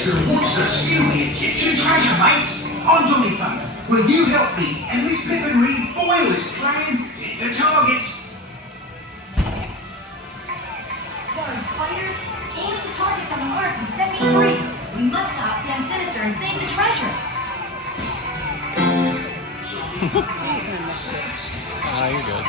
Sinister wants to steal the Egyptian treasure, mates. On Johnny Thunder, will you help me and Miss Pippin Reed foil his plan? Hit the targets. Sorry, spiders. Aim at the targets on the hearts and set me free. We must stop Sam Sinister and save the treasure. Oh, you're good.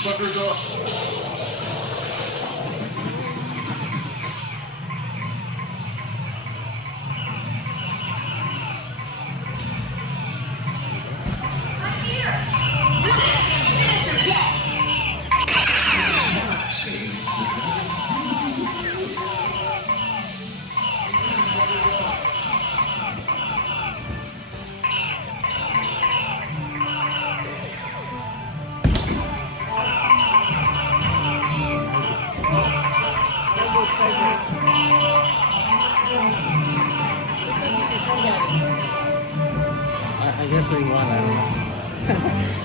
Fuckers off. I guess we won that.